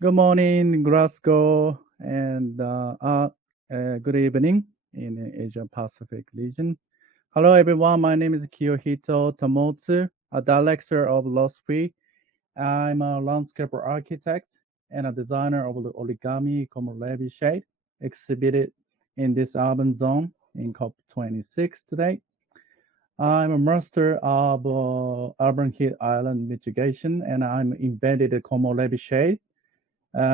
Good morning, Glasgow, and good evening in the Asia Pacific region. Hello, everyone. My name is Kiyohito Tomotsu, a director of Lost Free. I'm a landscape architect and a designer of the origami Komorebi shade exhibited in this urban zone in COP26 today. I'm a master of urban heat island mitigation, and I'm embedded in Komorebi shade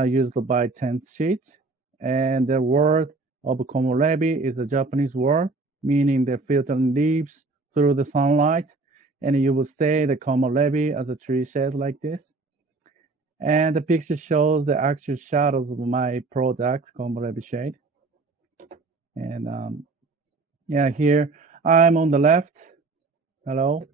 used by tent sheets. And the word of komorebi is a Japanese word meaning the filtering leaves through the sunlight. And you will say the komorebi as a tree shade like this. And the picture shows the actual shadows of my product, komorebi shade. And yeah, here I'm on the left. Hello.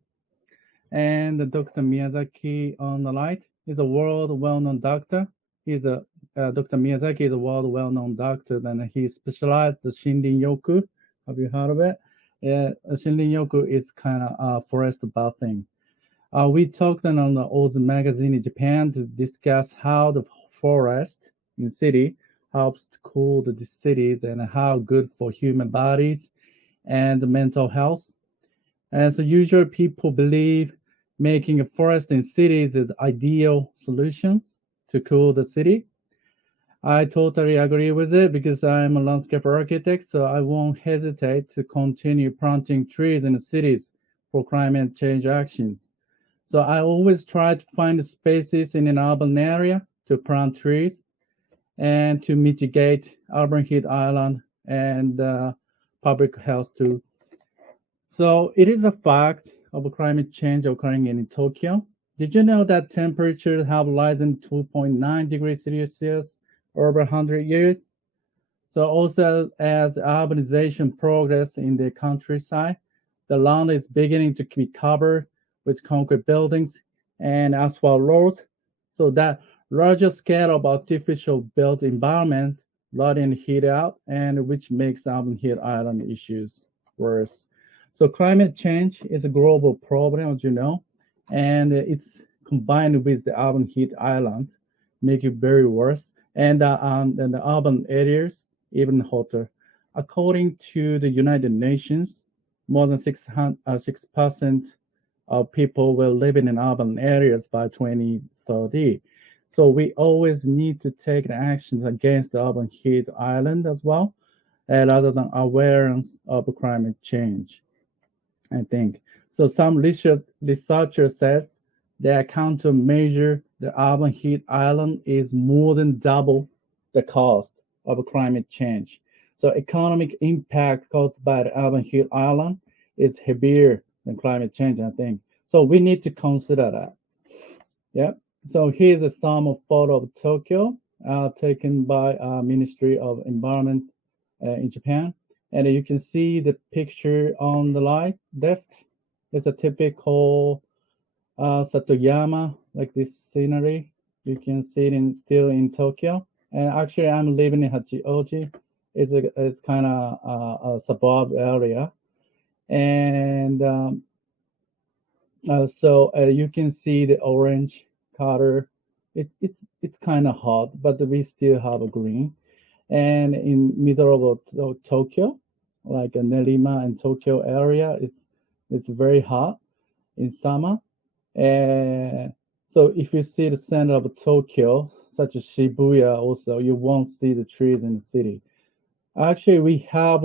And Dr. Miyazaki on the right is a world well-known doctor. He's a Dr. Miyazaki is a world well-known doctor, and he specialized in Shinrin-yoku. Have you heard of it? Yeah, Shinrin-yoku is kind of forest bathing. We talked on the Oz magazine in Japan to discuss how the forest in city helps to cool the cities and how good for human bodies and mental health. And so usually people believe making a forest in cities is ideal solution to cool the city. I totally agree with it because I'm a landscape architect, so I won't hesitate to continue planting trees in the cities for climate change actions. So I always try to find spaces in an urban area to plant trees and to mitigate urban heat island and public health too. So it is a fact of climate change occurring in Tokyo. Did you know that temperatures have risen 2.9 degrees Celsius over 100 years? So also as urbanization progress in the countryside, the land is beginning to be covered with concrete buildings and asphalt roads. So that larger scale of artificial built environment letting heat out and which makes urban heat island issues worse. So climate change is a global problem, as you know, and it's combined with the urban heat island, make it very worse, and the urban areas even hotter. According to the United Nations, more than 6% of people will live in urban areas by 2030. So we always need to take the actions against the urban heat island as well, rather than awareness of climate change. I think. So some researcher says their countermeasure, the urban heat island, is more than double the cost of climate change. So economic impact caused by the urban heat island is heavier than climate change, I think. So we need to consider that. Yeah. So here's a sample photo of Tokyo taken by Ministry of Environment in Japan. And you can see the picture on the left. It's a typical Satoyama, like this scenery. You can see it still in Tokyo. And actually, I'm living in Hachioji. It's kind of a suburb area, and so you can see the orange color. It's kind of hot, but we still have a green. And in middle of Tokyo, like Nerima and Tokyo area, it's very hot in summer. And so if you see the center of Tokyo, such as Shibuya, also you won't see the trees in the city. Actually, we have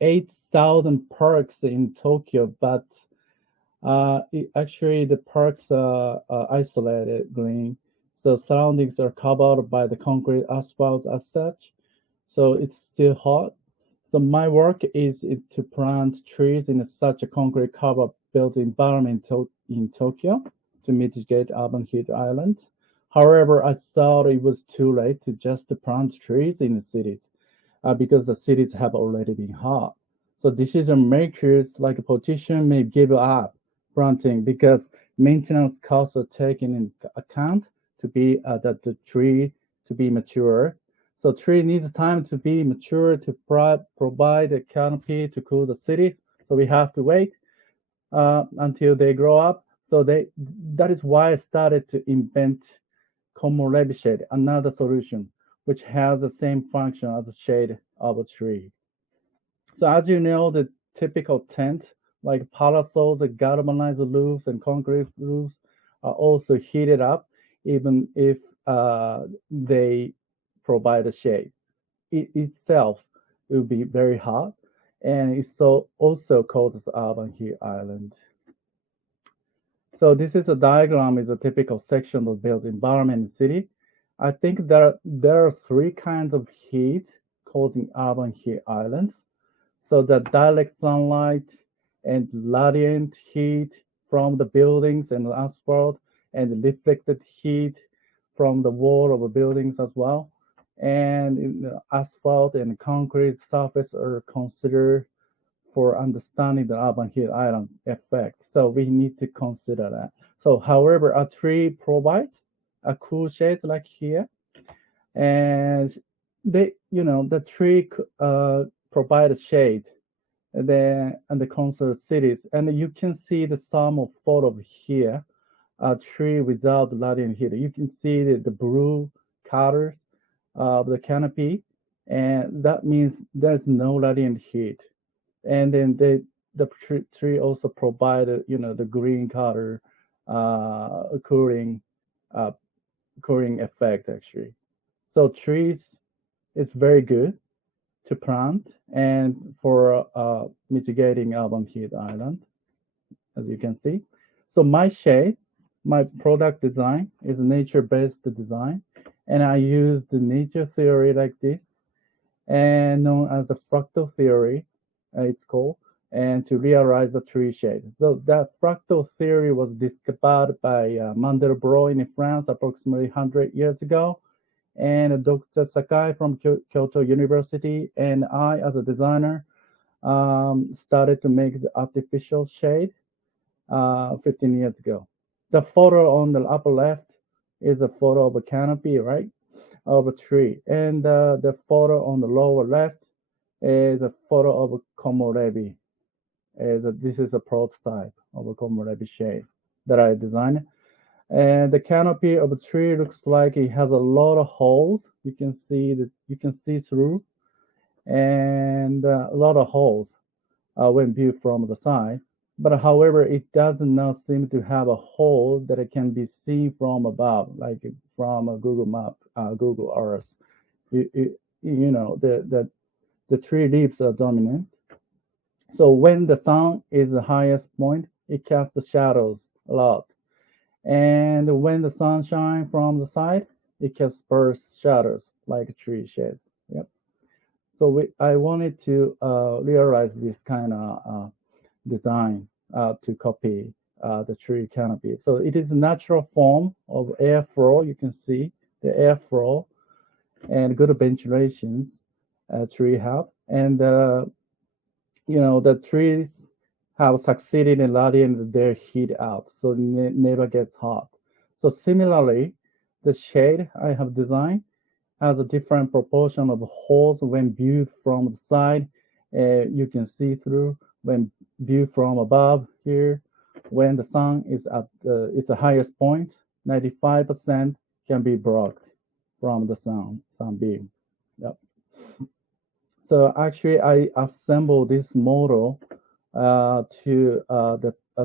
8,000 parks in Tokyo, but actually the parks are isolated green, so surroundings are covered by the concrete asphalt as such. So it's still hot. So my work is to plant trees in such a concrete cover built environment in Tokyo to mitigate urban heat island. However, I thought it was too late to just plant trees in the cities because the cities have already been hot. So decision makers like politicians may give up planting because maintenance costs are taken into account to be that the tree to be mature. So tree needs time to be mature to provide a canopy to cool the cities. So we have to wait until they grow up. So that is why I started to invent komorebi shade, another solution, which has the same function as the shade of a tree. So as you know, the typical tent, like parasols, galvanized roofs, and concrete roofs, are also heated up, even if they provide a shade. It itself will be very hot, and it also causes urban heat island. So this is a diagram, is a typical section of built environment in city. I think there are three kinds of heat causing urban heat islands. So the direct sunlight and radiant heat from the buildings and the asphalt, and reflected heat from the wall of the buildings as well. And asphalt and concrete surface are considered for understanding the urban heat island effect. So we need to consider that. So however, a tree provides a cool shade like here, and the tree provides shade and the coastal cities, and you can see the some of photo here, a tree without radiant heat. You can see the blue colors of the canopy, and that means there's no radiant heat. And then the tree also provided, the green color cooling effect actually. So trees is very good to plant and for mitigating urban heat island, as you can see. So my product design is nature-based design, and I use the nature theory like this, and known as the fractal theory, it's called, and to realize the tree shade. So that fractal theory was discovered by Mandelbrot in France approximately 100 years ago, and Dr. Sakai from Kyoto University and I, as a designer, started to make the artificial shade 15 years ago. The photo on the upper left is a photo of a canopy, right, of a tree, and the photo on the lower left is a photo of a komorebi. This is a prototype of a komorebi shade that I designed. And the canopy of a tree looks like it has a lot of holes. You can see through, and a lot of holes when viewed from the side. But however, it does not seem to have a hole that it can be seen from above, like from a Google Map, Google Earth. The tree leaves are dominant. So when the sun is the highest point, it casts the shadows a lot. And when the sun shines from the side, it casts burst shadows like a tree shade. Yep. So I wanted to realize this kind of design to copy the tree canopy. So it is a natural form of airflow. You can see the airflow and good ventilations tree have. And the trees have succeeded in radiating their heat out, so it never gets hot. So similarly, the shade I have designed has a different proportion of holes when viewed from the side. You can see through when viewed from above here. When the sun is at its highest point, 95% can be blocked from the sunbeam. Yep. So actually, I assembled this model as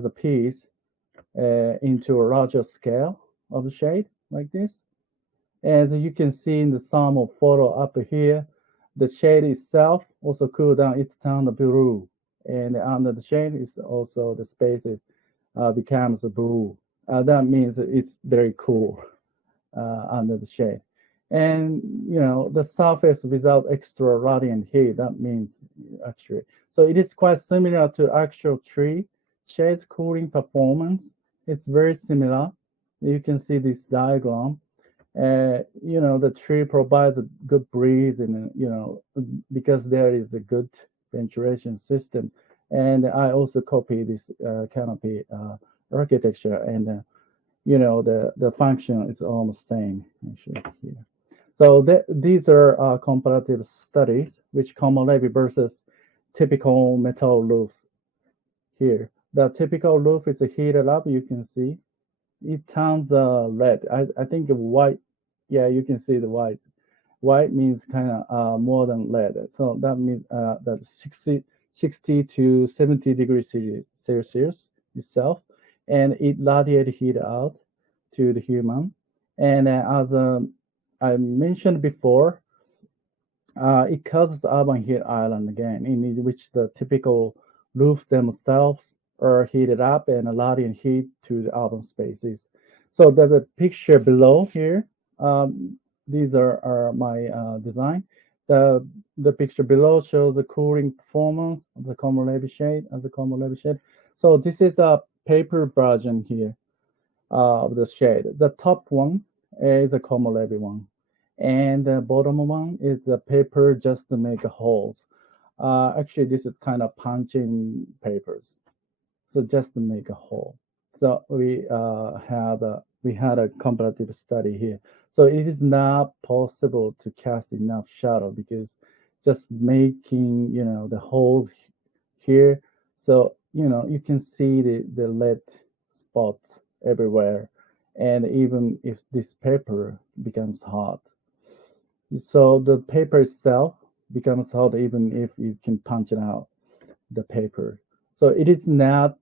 a piece into a larger scale of the shade like this. And you can see in the sample photo up here, the shade itself also cooled down. It's turned blue, and under the shade is also the spaces becomes blue. That means it's very cool under the shade. And the surface without extra radiant heat, that means actually. So it is quite similar to actual tree shade's cooling performance. It's very similar. You can see this diagram. The tree provides a good breeze, and because there is a good ventilation system. And I also copy this canopy architecture, and the function is almost same actually here. So these are comparative studies, which komorebi versus typical metal roofs here. The typical roof is heated up, you can see, it turns red. I think white. Yeah, you can see the white. White means kind of more than red. So that means that 60 to 70 degrees Celsius itself, and it radiates heat out to the human. And as I mentioned before, it causes urban heat island again, in which the typical roofs themselves are heated up and radiate heat to the urban spaces. So the picture below here, these are my design. The picture below shows the cooling performance of the Komorebi shade as a Komorebi shade. So this is a paper version here of the shade. The top one is a Komorebi one, and the bottom one is a paper just to make holes. Actually, this is kind of punching papers, so just to make a hole. So we had a comparative study here. So it is not possible to cast enough shadow because just making the holes here. So you can see the red spots everywhere, and even if this paper becomes hot, so the paper itself becomes hot even if you can punch it out the paper. So it is not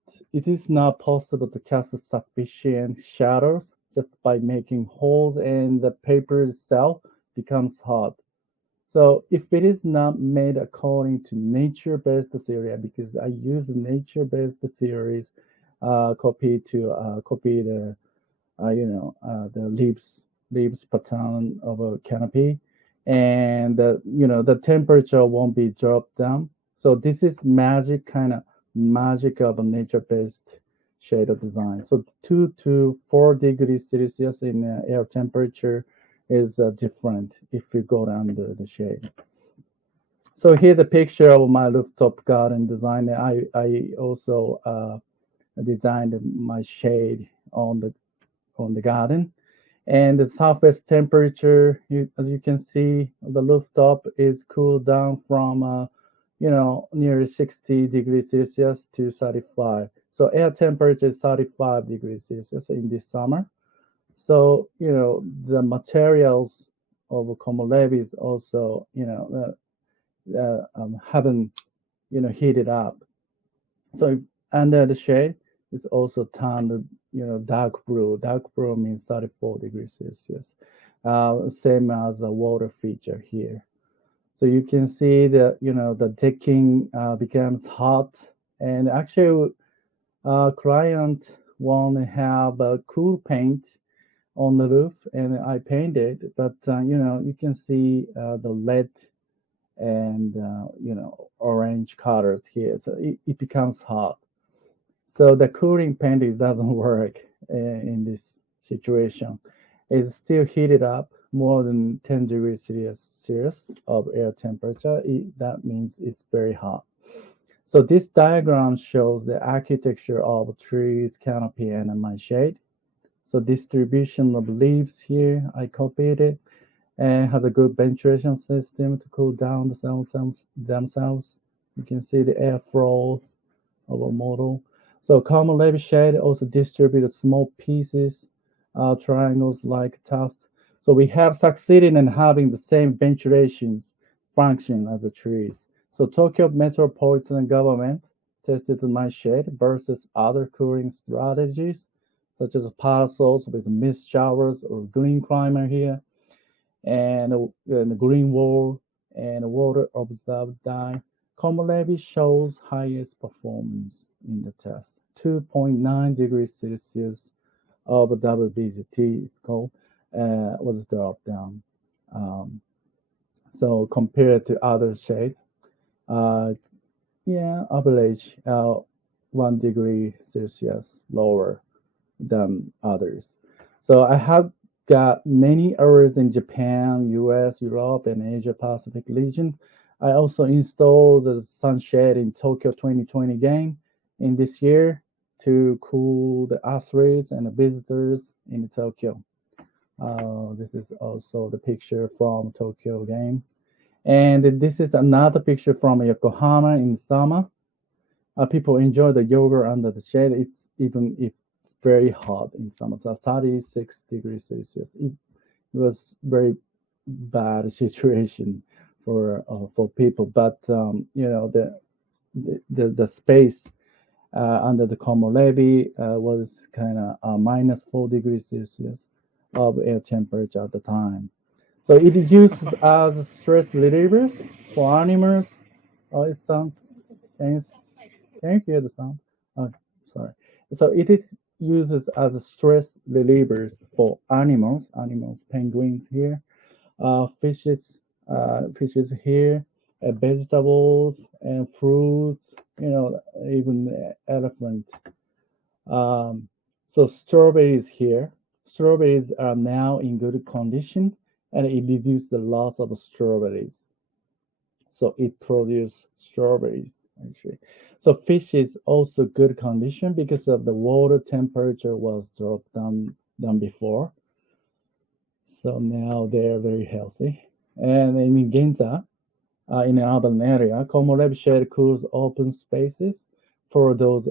possible to cast sufficient shadows just by making holes, and the paper itself becomes hot. So if it is not made according to nature-based theory, because I use nature-based theories, copy the the leaves pattern of a canopy, and the temperature won't be dropped down. So this is magic of a nature-based shade of design. So 2 to 4 degrees Celsius in air temperature is different if you go down the shade. So here the picture of my rooftop garden design. I also designed my shade on the garden, and the surface temperature, as you can see, the rooftop is cooled down from near 60 degrees Celsius to 35. So air temperature is 35 degrees Celsius in this summer. So the materials of Komorebi is also haven't heated up. So under the shade is also turned dark blue. Dark blue means 34 degrees Celsius. Same as the water feature here. So you can see that the decking becomes hot, and actually client want to have a cool paint on the roof, and I painted, but you can see the red and orange colors here, so it becomes hot. So the cooling paint doesn't work in this situation. It's still heated up more than 10 degrees Celsius of air temperature. That means it's very hot. So this diagram shows the architecture of trees, canopy, and my shade. So distribution of leaves here, I copied it, and has a good ventilation system to cool down themselves. You can see the air flows of a model. So Komorebi shade also distributed small pieces, triangles like tufts. So we have succeeded in having the same ventilation function as the trees. So Tokyo Metropolitan Government tested my shade versus other cooling strategies, such as parasols with mist showers or green climate here, and the green wall and water observed dye. Komorebi shows highest performance in the test. 2.9 degrees Celsius of WBGT score was dropped down. So compared to other shades, average 1 degree Celsius lower than others. So I have got many areas in Japan, US, Europe, and Asia Pacific regions. I also installed the sunshade in Tokyo 2020 game in this year to cool the athletes and the visitors in Tokyo. This is also the picture from Tokyo game. And this is another picture from Yokohama in summer. People enjoy the yoga under the shade. It's even if it's very hot in summer, so 36 degrees Celsius. It was very bad situation for people, but the space under the Komorebi was kind of minus 4 degrees Celsius of air temperature at the time. So it uses as stress relievers for animals. Oh, it sounds. Can you hear the sound? Oh, sorry. So it is uses as stress relievers for animals, penguins here, fishes here, vegetables and fruits, even elephant. So strawberries here. Strawberries are now in good condition, and it reduces the loss of strawberries. So it produces strawberries actually. So fish is also good condition because of the water temperature was dropped down before. So now they're very healthy. And in Ginza, in an urban area, Komorebi shade cools open spaces for those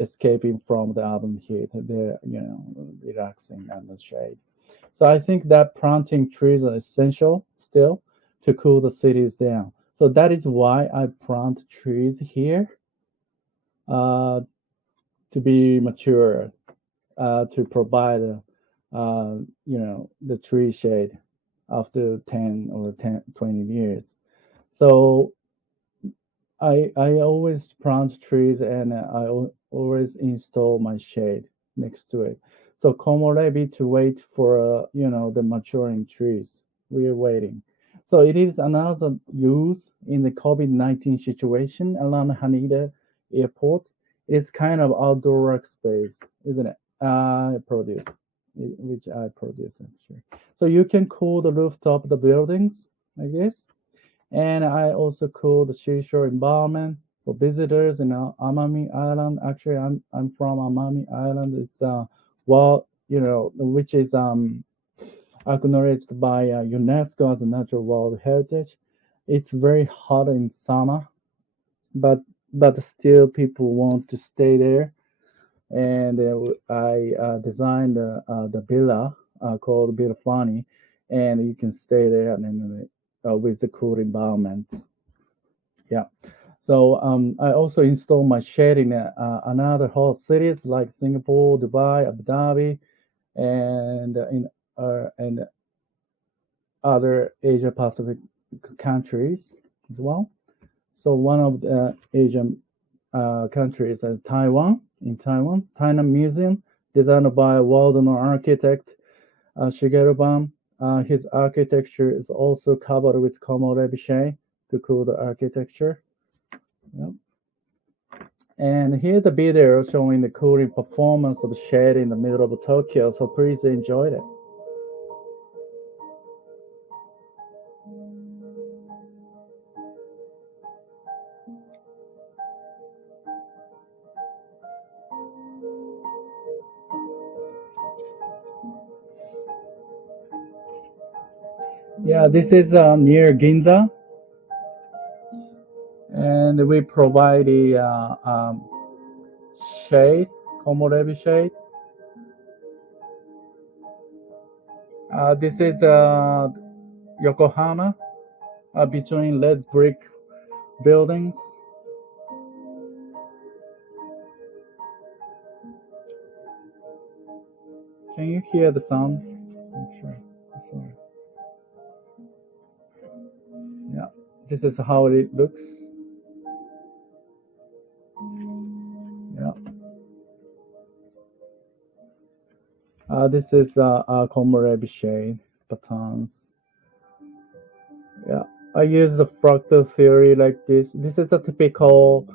escaping from the urban heat. They're relaxing in the shade. So I think that planting trees are essential still to cool the cities down. So that is why I plant trees here to be mature, to provide the tree shade after 10 or 20 years. So I always plant trees, and I always install my shade next to it. So Komorebi to wait for the maturing trees. We are waiting. So it is another use in the COVID-19 situation around Haneda Airport. It's kind of outdoor workspace, isn't it? Which I produce actually. So you can cool the rooftop of the buildings like this. And I also cool the seashore environment for visitors in Amami Island. Actually, I'm from Amami Island. It's which is acknowledged by UNESCO as a natural world heritage. It's very hot in summer, but still people want to stay there. And I designed the villa called Villa Fani, and you can stay there and with the cool environment. Yeah. So I also installed my shade in another hot cities like Singapore, Dubai, Abu Dhabi, and in other Asia Pacific countries as well. So one of the Asian countries is Taiwan. In Tainan Museum, designed by well-known architect Shigeru Ban. His architecture is also covered with Komorebi shade to cool the architecture. Yep. And here's the video showing the cooling performance of the shade in the middle of Tokyo. So please enjoy it. Yeah, this is near Ginza, and we provide the shade, Komorebi shade. This is Yokohama, between red brick buildings. Can you hear the sound? I'm sure. Sorry. Yeah, this is how it looks. Yeah. This is Komorebi shade patterns. Yeah, I use the fractal theory like this. This is a typical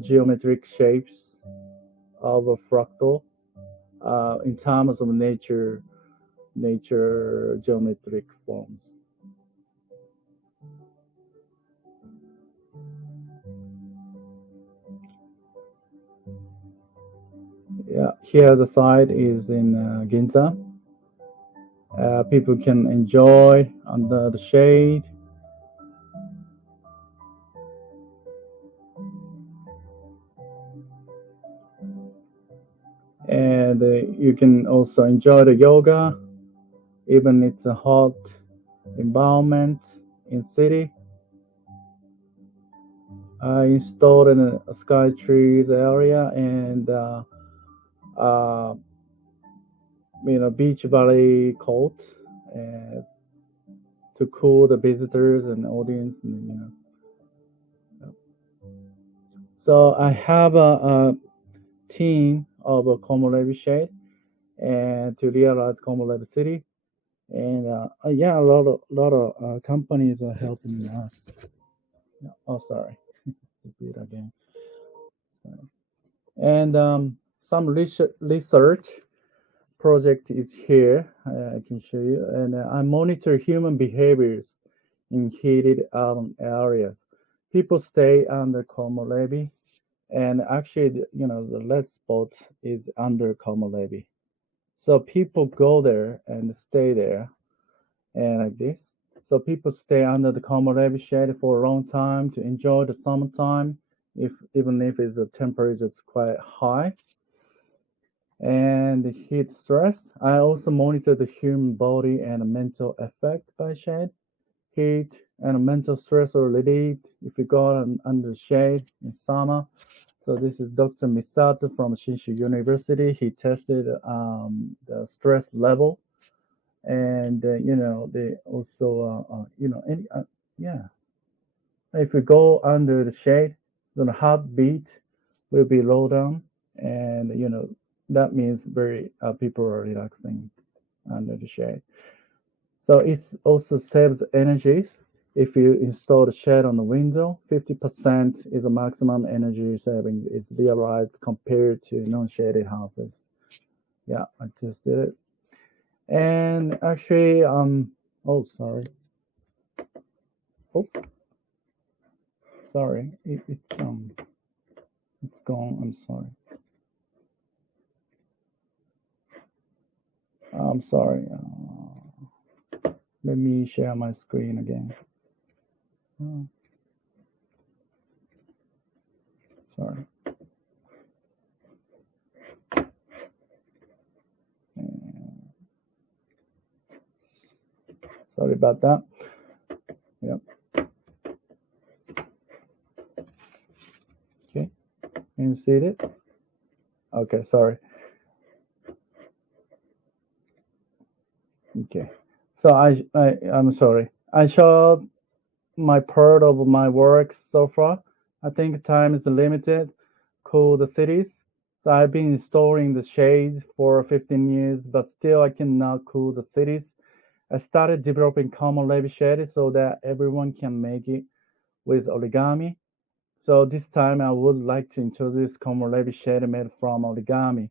geometric shapes of a fractal in terms of nature geometric forms. Yeah, here the site is in Ginza. People can enjoy under the shade. And you can also enjoy the yoga, even it's a hot environment in city. I installed in a sky trees area and beach valley coat to cool the visitors and audience. And, So I have a team of a Como Levi shade and to realize Como Levi city. And yeah, a lot of companies are helping us. Oh, sorry. Repeat again. Sorry. And some research project is here. I can show you. And I monitor human behaviors in heated areas. People stay under Como Levi, and actually, the red spot is under Como Levi. So people go there and stay there, and like this. So people stay under the Como Levi shade for a long time to enjoy the summertime, even if the temperature is quite high. And heat stress. I also monitor the human body and mental effect by shade. Heat and mental stress are relieved if you go under shade in summer. So this is Dr. Misato from Shinshu University. He tested the stress level, and they also yeah. If you go under the shade, the heartbeat will be low down, and that means very people are relaxing under the shade. So it also saves energies. If you install the shade on the window, 50% is a maximum energy saving is realized compared to non-shaded houses. Yeah, I just did it. And actually, oh, sorry. Oh, sorry. It's gone. I'm sorry. I'm sorry. Let me share my screen again. Sorry. Sorry about that. Yep. Okay. Can you see this? Okay, sorry. Okay. So I'm sorry. I showed my part of my work so far. I think time is limited. Cool the cities. So I've been installing the shades for 15 years, but still I cannot cool the cities. I started developing common Levi shades so that everyone can make it with origami. So this time I would like to introduce common Levi shade made from origami.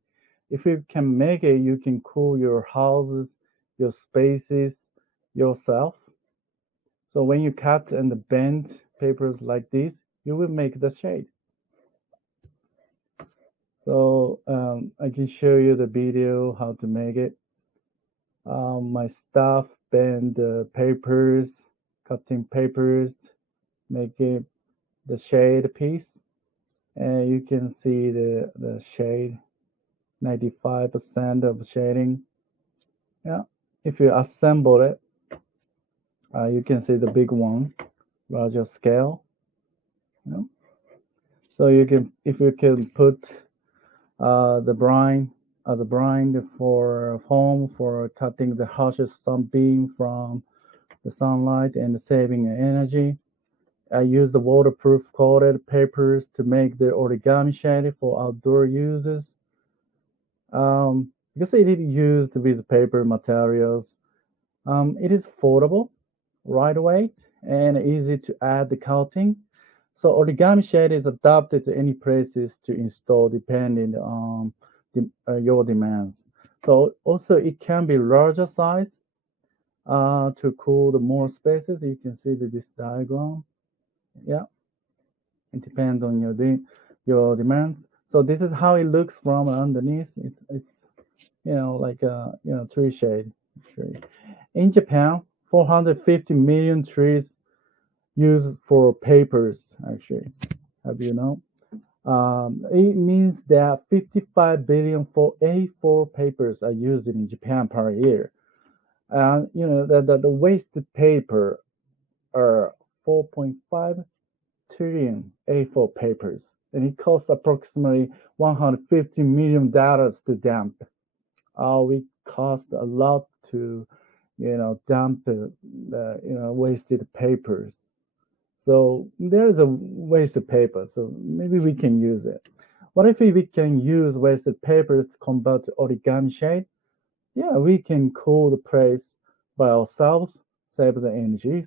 If you can make it, you can cool your houses, your spaces yourself. So when you cut and bend papers like this, you will make the shade. So I can show you the video how to make it. My staff bend the papers, cutting papers, make it the shade piece. And you can see the shade, 95% of shading. Yeah, if you assemble it, you can see the big one, larger scale. Yeah. So if you can put the brine as a brine for foam for cutting the harshest sunbeam from the sunlight and saving energy. I use the waterproof coated papers to make the origami shade for outdoor uses. Because it is used with paper materials, it is foldable, lightweight, and easy to add the coating. So origami shade is adapted to any places to install depending on your demands. So also it can be larger size to cool the more spaces. You can see this diagram. Yeah, it depends on your demands. So this is how it looks from underneath. It's like a tree shade. In Japan, 450 million trees used for papers. Actually, have you know? It means that 55 billion for A4 papers are used in Japan per year. And the wasted paper are 4.5 trillion A4 papers, and it costs approximately $150 million to dump. We cost a lot to, dump the wasted papers. So there is a wasted paper, so maybe we can use it. What if we can use wasted papers to convert to origami shade? Yeah, we can cool the place by ourselves, save the energy,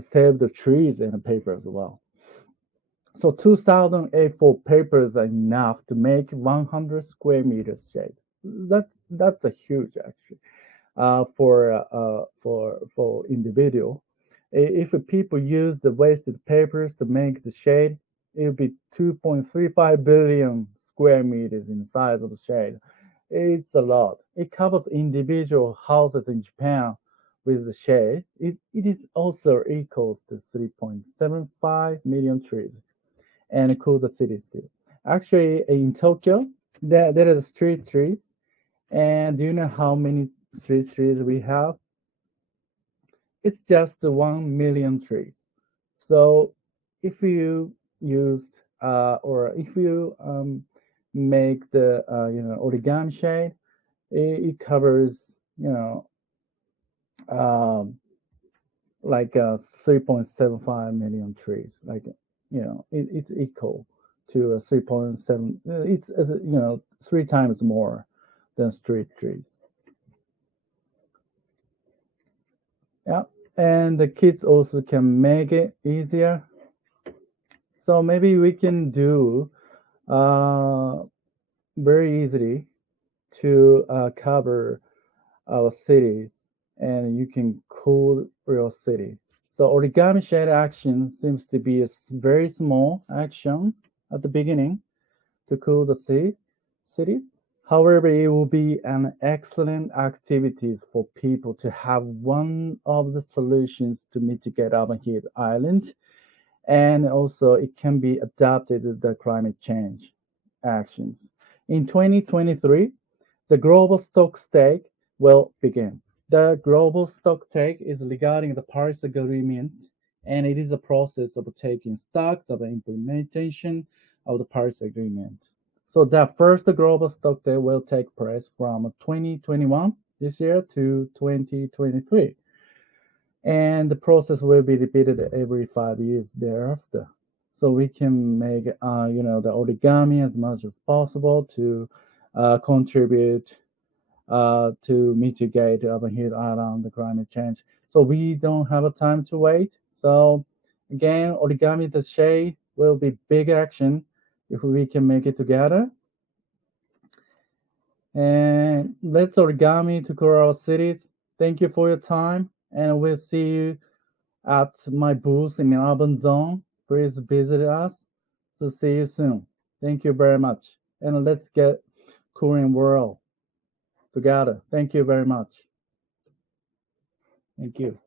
save the trees and the paper as well. So 2,000 A4 papers are enough to make 100 square meters shade. That's a huge actually for individual. If people use the wasted papers to make the shade, it would be 2.35 billion square meters in size of the shade. It's a lot. It covers individual houses in Japan with the shade. It is also equals to 3.75 million trees and cool the cities too. Actually, in Tokyo, there is street trees. And do you know how many street trees we have? It's just 1 million trees. So if you use or if you make the origami shade, it covers like 3.75 million trees. Like it's equal to 3.7. It's 3 times more than street trees. Yeah, and the kids also can make it easier. So maybe we can do very easily to cover our cities, and you can cool your city. So origami shade action seems to be a very small action at the beginning to cool the cities. However, it will be an excellent activities for people to have one of the solutions to mitigate urban heat island, and also it can be adapted to the climate change actions. In 2023, the global stock take will begin. The global stock take is regarding the Paris Agreement, and it is a process of taking stock of the implementation of the Paris Agreement. So the first global stock day will take place from 2021 this year to 2023. And the process will be repeated every 5 years thereafter. So we can make the origami as much as possible to contribute to mitigate urban heat island the climate change. So we don't have a time to wait. So again, origami the shade will be big action if we can make it together. And let's origami to cool our cities. Thank you for your time, and we'll see you at my booth in the urban zone. Please visit us. So see you soon. Thank you very much. And let's get cooling world together. Thank you very much. Thank you.